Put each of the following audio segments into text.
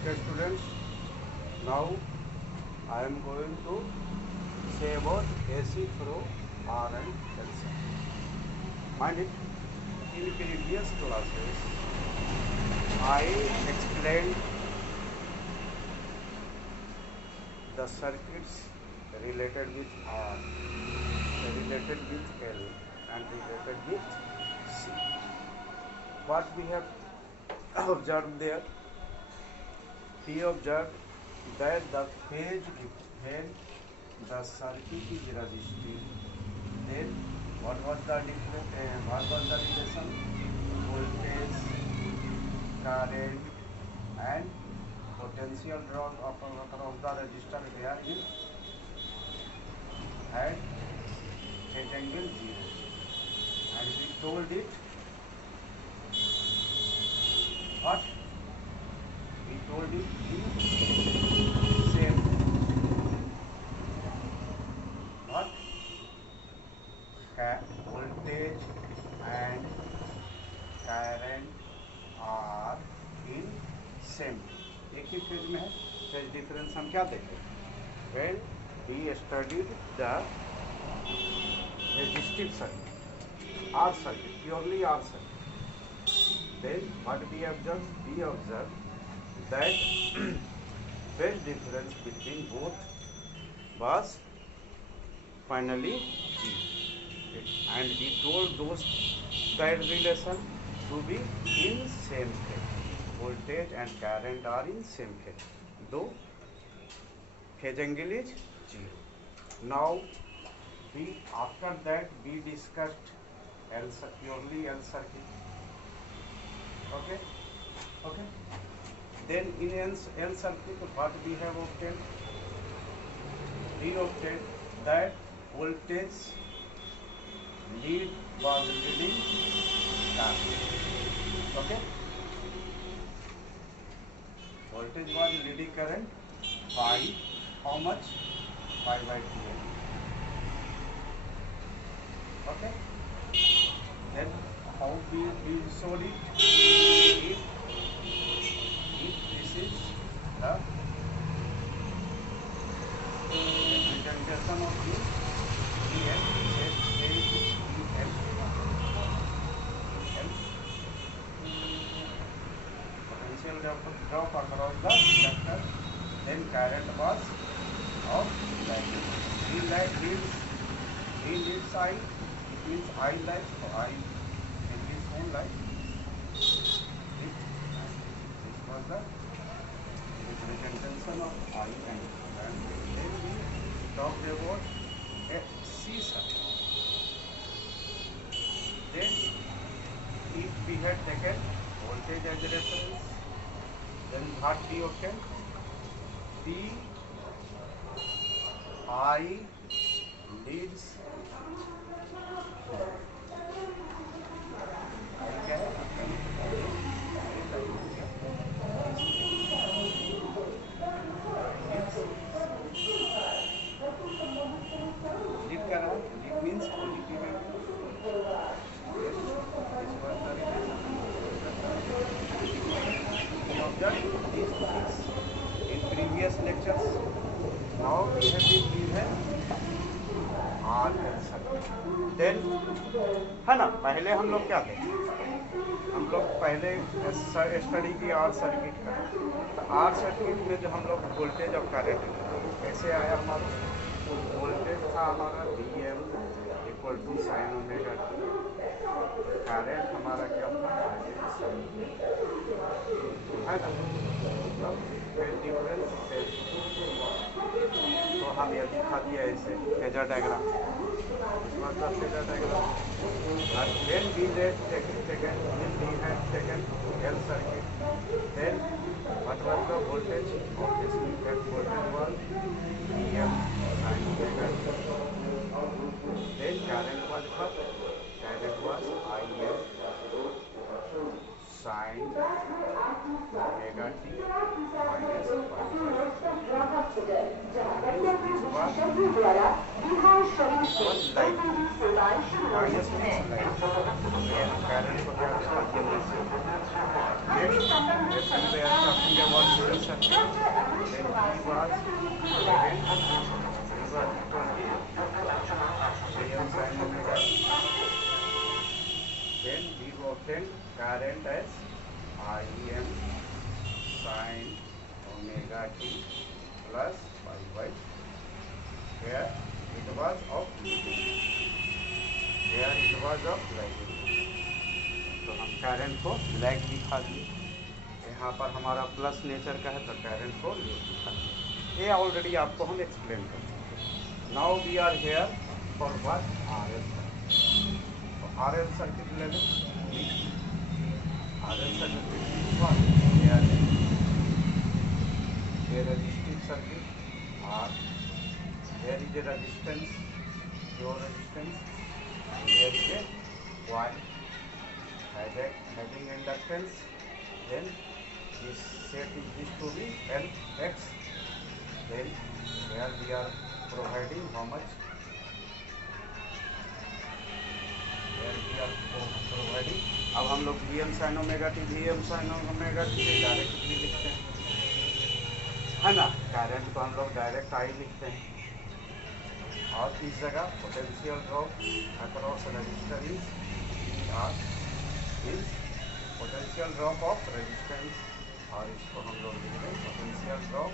Okay, students, now I am going to say about AC flow R and L circuit. Mind it, in previous classes I explained the circuits related with R, related with L and related with C. What we have observed there, we observed that the phase when the circuit is resistive, then what was the relation? Voltage, current and potential drawn across the resistor there is at phase angle 0, and we told it what? We told it in same what? Voltage and current are in same, एक ही phase में है. Phase difference हम क्या देखें? When we studied the resistive circuit, R circuit, purely R circuit, then what we observed? We observed that phase difference between both was finally G, and we told that relation to be in same phase. Voltage and current are in same phase, though phase angle is 0. Now after that we discussed purely L circuit. Okay. Then in L circuit, what we have obtained? We obtained that voltage was leading current. Okay. Voltage was leading current by how much? Pi by 2L. Okay. Then how we showed it? If this is the representation of the EL, potential drop across the inductor, then current was of he leads I, it means I light, so I in his own light. This was the representation of I and then we talked about a C circuit. Then if we had taken voltage as a reference, then what we obtained? The I leads lead means positive angle. Yes, this was the relation. We observed these things in previous lectures. Now we have been given R L circuit. Then है ना, पहले हम लोग क्या थे? हम लोग पहले स्टडी की आर सर्किट का. तो आर सर्किट में जो हम लोग वोल्टेज और करंट कैसे आया हमारा? वोल्टेज था हमारा VM equal to sine omega T. Current हमारा क्या था? है ना, मतलब फेज डिफरेंस. तो हम ये दिखा दिया ऐसे phasor diagram. This was the phasor diagram. And when we had taken L circuit, then what was the voltage? Obviously, that voltage was VM sin omega t. Then current was what? Current was IM sin omega t minus this was light. Minus means light. Current को क्या होता है? Next, when we are talking about dual circuit, then V was again V was equal to Vm sin omega t. Then we obtained current as Im sin omega t plus pi by here it was of leading, here it was of lagging. तो हम current को lag दिखा दिए, यहाँ पर हमारा plus nature का है तो करंट को लैग दिखा दिए। ये ऑलरेडी आपको हम एक्सप्लेन कर चुके हैं। Now we are here for what RL circuit. तो आरएल सर्किट ले लें, RL circuit what a resistive circuit or there is a resistance, pure resistance, there is a coil having inductance, then this set is to be Lx, then here we are providing how much, here we are providing, अब हम लोग Vm sin omega t direct भी लिखते हैं, है ना, current को हम लोग डायरेक्ट आई लिखते हैं, और इस जगह potential drop across register is potential drop of resistance, और इसको हम लोग लिख रहे हैं पोटेंशियल ड्रॉप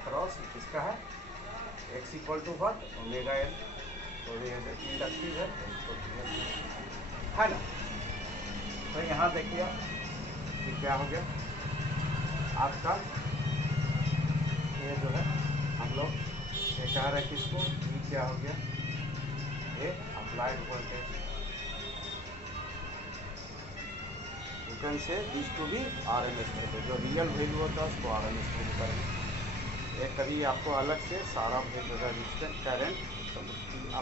अक्रॉस किसका है, x equal to what omega L, तो ये इंडक्टिव है तो इसको है ना। तो यहाँ देखिए कि क्या हो गया आपका, ये जो है हम लोग ये कह रहे हैं किसको, ये क्या हो गया, ये applied voltage, you can say this to be RMS value, जो रियल वैल्यू होता है उसको आरएमएस वैल्यू करेंगे। ये कभी आपको अलग से सारा रेजिस्टेंस करंट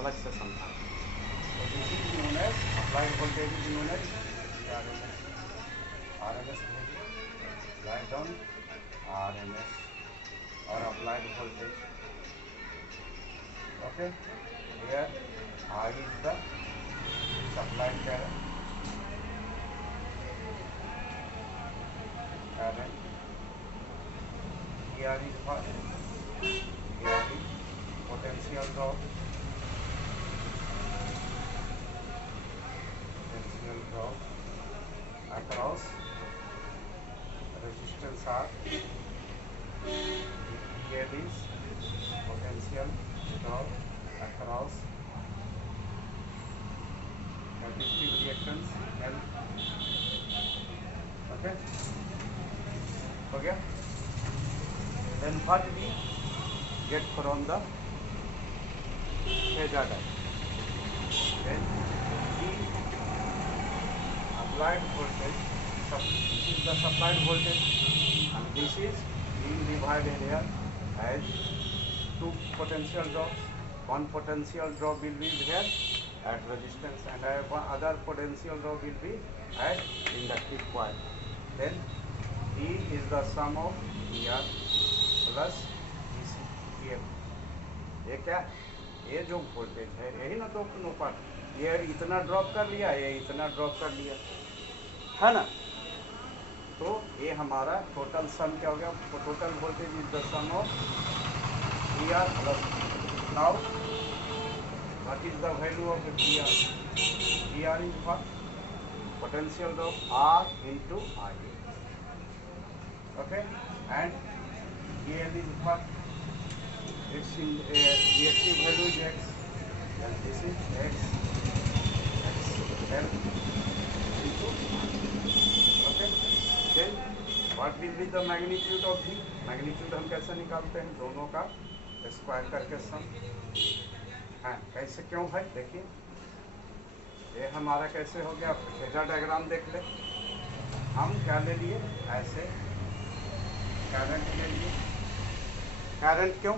अलग से समझा, तो this is known as applied voltage is known as RMS value, write down RMS और applied voltage. Okay, here I is the supplied current, here is what, here is potential drop, across resistance R. Here is potential drop across additive reactance L. Okay, हो गया। Then what we get from the phasor diagram, then the applied voltage, this is the supplied voltage and this is being divided here as two potential drops. One potential drop will be here at resistance and one other potential drop will be at inductive coil. Then E is the sum of ER plus ECM. ये क्या, ये जो voltage है यही ना दो part, ये इतना ड्रॉप कर लिया, ये इतना ड्रॉप कर लिया, है ना। तो ये हमारा टोटल सम क्या हो गया, total voltage is the sum of VR plus, now what is the value of VR, VR is what potential drop R into I, okay, and EL is what, its reactive value is X, and this is X L into I, okay. Then what will be the magnitude of V, magnitude हम कैसे निकालते हैं, दोनों का square करके सम, हाँ कैसे क्यों भाई, देखिए ये हमारा कैसे हो गया, फेजर डायग्राम देख ले, हम क्या ले लिए ऐसे करंट ले लिए, करंट क्यों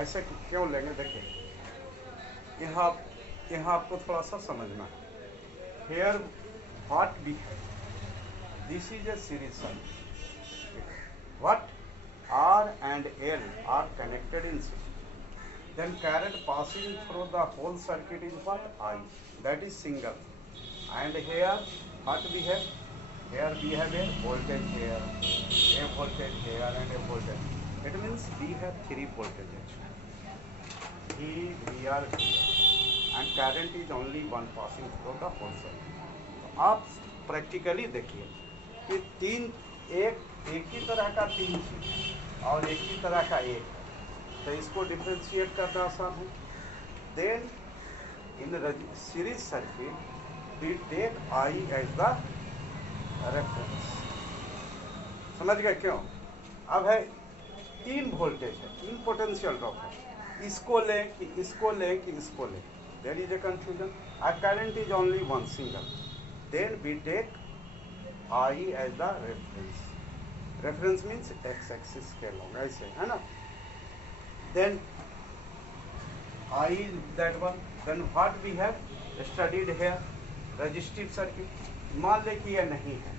ऐसे क्यों लेंगे, देखिए यहाँ आपको थोड़ा सा समझना है, here what we have, this is a series circuit, what R and L are connected in series, then current passing through the whole circuit is what I, that is single, and here what we have, here we have a voltage here, a voltage here and a voltage. It means we have three voltages, V, VR, VR, and current is only one passing through the whole circuit. तो आप practically देखिए कि एक ही तरह का तीन चीज और एक ही तरह का एक है, तो इसको डिफ्रेंशिएट करना आसान है. Then in series circuit we take I as the reference. समझ गए क्यों? अब है तीन वोल्टेज है, तीन पोटेंशियल ड्रॉप है, इसको लें कि इसको लें कि इसको लें, there is a confusion. Ah current is only one single, then we take I as the reference. Reference means X axis के लॉन्ग, ऐसे है ना. Then I is that one. Then what we have studied here, resistive circuit. मान ले कि यह नहीं है,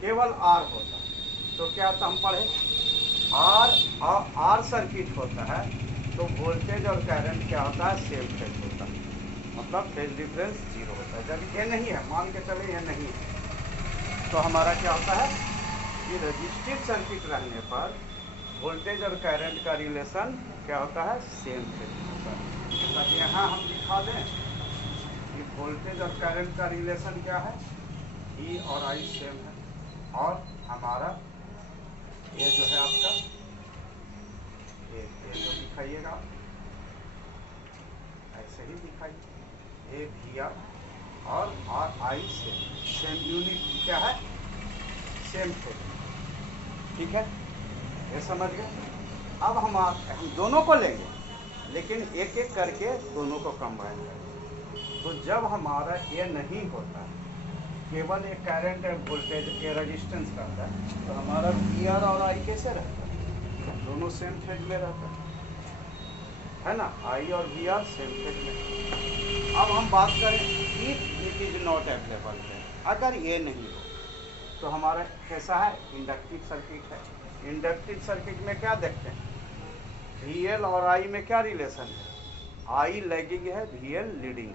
केवल आर होता, तो क्या हम पढ़े आर सर्किट होता है तो वोल्टेज और करंट क्या होता है, सेम फेज होता है, मतलब फेज डिफरेंस जीरो होता है. जब ये नहीं है, मान के चले ये नहीं है, तो हमारा क्या होता है कि रजिस्टिव सर्किट रहने पर वोल्टेज और करंट का रिलेशन क्या होता है, सेम फेज होता है. तो यहाँ हम दिखा दें कि वोल्टेज और करंट का रिलेशन क्या है, ई और आई सेम है, और हमारा ये जो है आपका ये जो दिखाइएगा ऐसे ही दिखाइए, ए वी आर और आई सेम यूनिट क्या है, सेम फेज. ठीक है, ये समझ गए. अब हम दोनों को लेंगे, लेकिन एक एक करके दोनों को कंबाइन करेंगे. तो जब हमारा ये नहीं होता, केवल एक करंट और वोल्टेज के रेजिस्टेंस करता है, तो हमारा वी आर और आई कैसे रहता है, दोनों सेम फेज में रहता है ना. आई और वी आर सेम फेज में. अब हम बात करें if it is not available है, अगर ये नहीं हो तो हमारा कैसा है, इंडक्टिव सर्किट है. इंडक्टिव सर्किट में क्या देखते हैं, वी एल और आई में क्या रिलेशन है, आई लैगिंग है, वी एल लीडिंग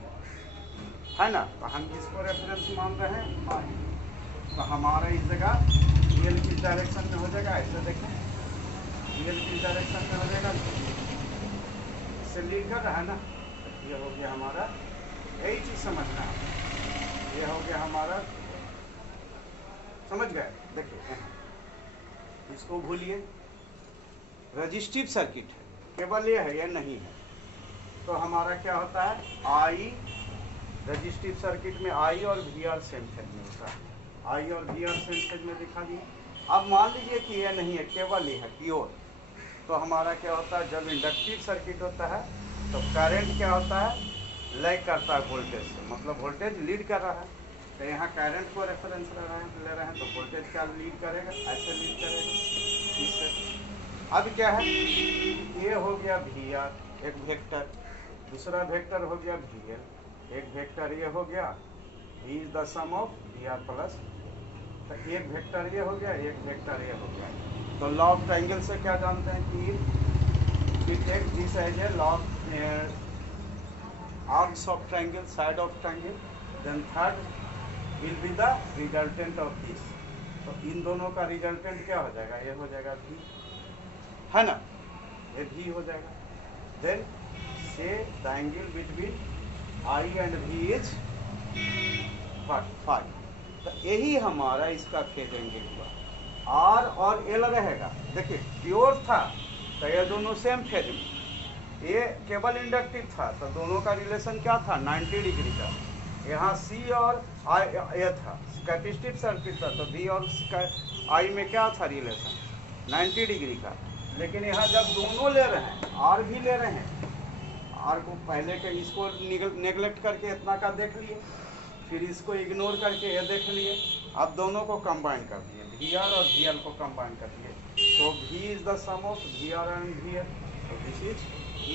है ना. तो हम किसको रेफरेंस मान रहे हैं, आई. तो हमारा इस जगह वी एल किस डायरेक्शन में हो जाएगा, ऐसे देखें, वी एल किस डायरेक्शन में हो जाएगा, इससे लीड कर रहा है ना. ये हो गया हमारा, यही चीज समझना है, ये हो गया हमारा, समझ गए. देखिए इसको भूलिए, रजिस्टिव सर्किट है, केवल ये है, ये नहीं है, तो हमारा क्या होता है, आई रजिस्टिव सर्किट में आई और वी आर सेम फेज में होता है, आई और वी आर सेम फेज में दिखा दिए. अब मान लीजिए कि ये नहीं है, केवल ये है प्योर, तो हमारा क्या होता है, जब इंडक्टिव सर्किट होता है तो करंट क्या होता है, लैग करता है वोल्टेज से, मतलब वोल्टेज लीड कर रहा है, तो यहाँ करंट को रेफरेंस ले रहे हैं, तो वोल्टेज क्या लीड करेगा, ऐसे लीड करेगा इससे. अब क्या है, ये हो गया वी आर, एक वेक्टर, दूसरा वेक्टर हो गया वी एल, एक वेक्टर ये हो गया, V is the sum of V R plus. तो एक वेक्टर ये हो गया, एक वेक्टर ये हो गया. तो लॉ ऑफ ट्रायंगल से क्या जानते हैं कि we take this as a law arcs of triangle, side of triangle, then third will be the resultant of this. तो इन दोनों का रिजल्टेंट क्या हो जाएगा, ये हो जाएगा V, है ना, ये V हो जाएगा. Then say the angle between I and V is 5. तो यही हमारा इसका फेज एंगल हुआ. आर और एल रहेगा, देखिए प्योर था तो ये दोनों सेम फेज में, ये केवल इंडक्टिव था तो दोनों का रिलेशन क्या था, 90 डिग्री का. यहाँ सी और आई ये था, कैपेसिटिव सर्किट था, तो वी और आई में क्या था रिलेशन, 90 डिग्री का. लेकिन यहाँ जब दोनों ले रहे हैं, आर भी ले रहे हैं, आर को पहले के इसको नेगलेक्ट करके इतना का देख लिए, फिर इसको इग्नोर करके ये देख लिए, अब दोनों को कंबाइन कर दिए, वी आर और वी एल को कंबाइन कर दिए, तो V is the sum of V R and V L, तो दिस इज V.